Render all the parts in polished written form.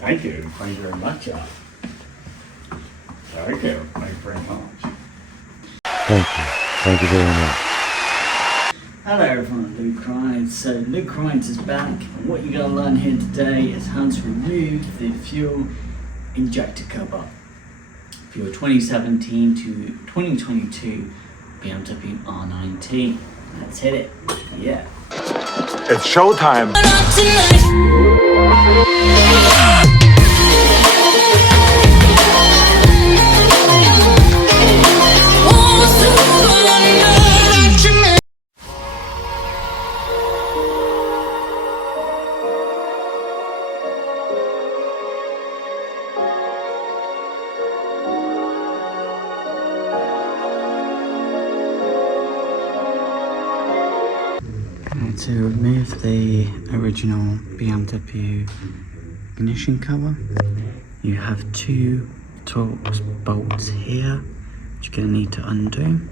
Thank you very much. Thank you very much. Thank you very much. Hello everyone, Luke RineT. So Luke RineT is back, and what you're going to learn here today is how to remove the fuel injector cover for your 2017 to 2022 BMW R NineT. Let's hit it. Yeah. It's showtime. To remove the original BMW ignition cover, you have two Torx bolts here, which you're going to need to undo.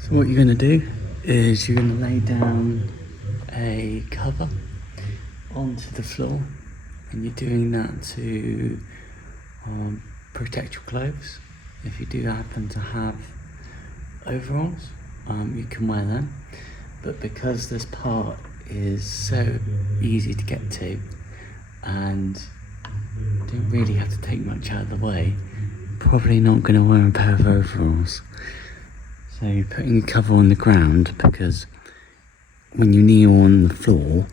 So what you're going to do is you're going to lay down a cover onto the floor, and you're doing that to protect your clothes. If you do happen to have overalls, you can wear them. But because this part is so easy to get to and you don't really have to take much out of the way, probably not going to wear a pair of overalls. So you're putting your cover on the ground, because when you kneel on the floor,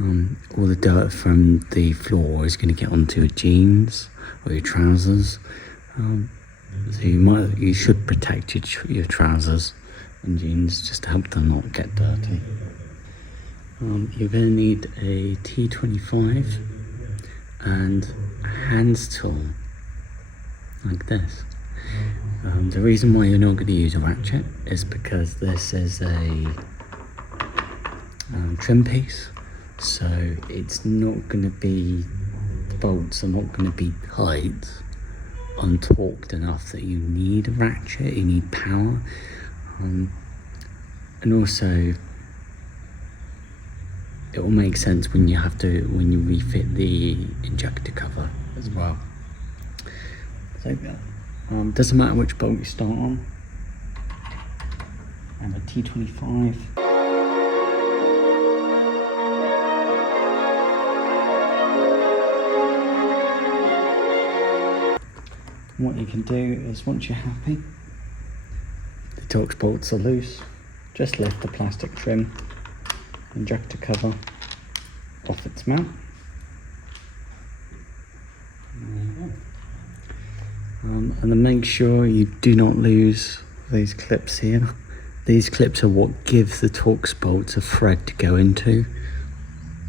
all the dirt from the floor is going to get onto your jeans or your trousers. So you should protect your trousers and jeans just to help them not get dirty. You're going to need a T25 and a hand tool like this. The reason why you're not going to use a ratchet is because this is a trim piece, so it's not going to be, the bolts are not going to be tight and torqued enough that you need a ratchet, you need power. And also it will make sense when you refit the injector cover as well. So doesn't matter which bolt you start on. And a T25. What you can do is, once you're happy, the Torx bolts are loose, just lift the plastic trim injector cover off its mount. And then make sure you do not lose these clips here. These clips are what give the Torx bolts a thread to go into.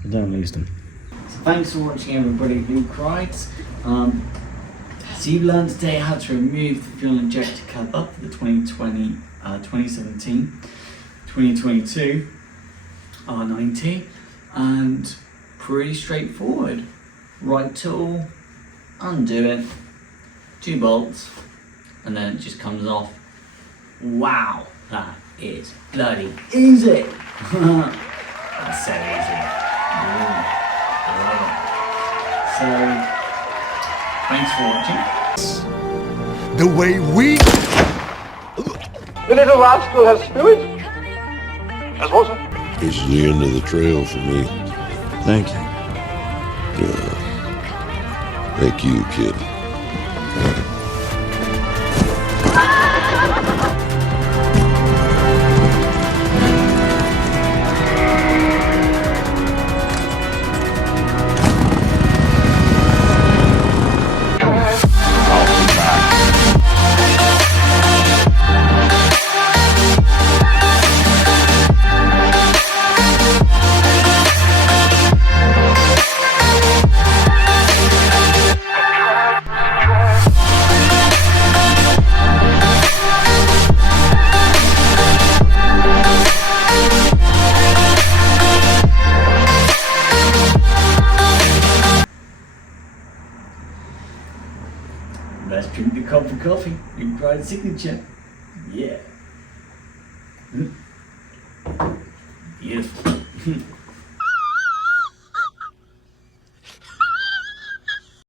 So don't lose them. So thanks for watching everybody, Luke RineT. So you learned today how to remove the fuel injector cover for the 2017, 2022 R NineT, and pretty straightforward. Right tool, undo it, 2 bolts, and then it just comes off. Wow, that is bloody easy. That's so easy. So thanks for watching. The way we... The little rascal has spirit. As water. This is the end of the trail for me. Thank you. Yeah. Thank you, kid. Let's drink the cup of coffee. Luke RineT signature. Yeah. Beautiful.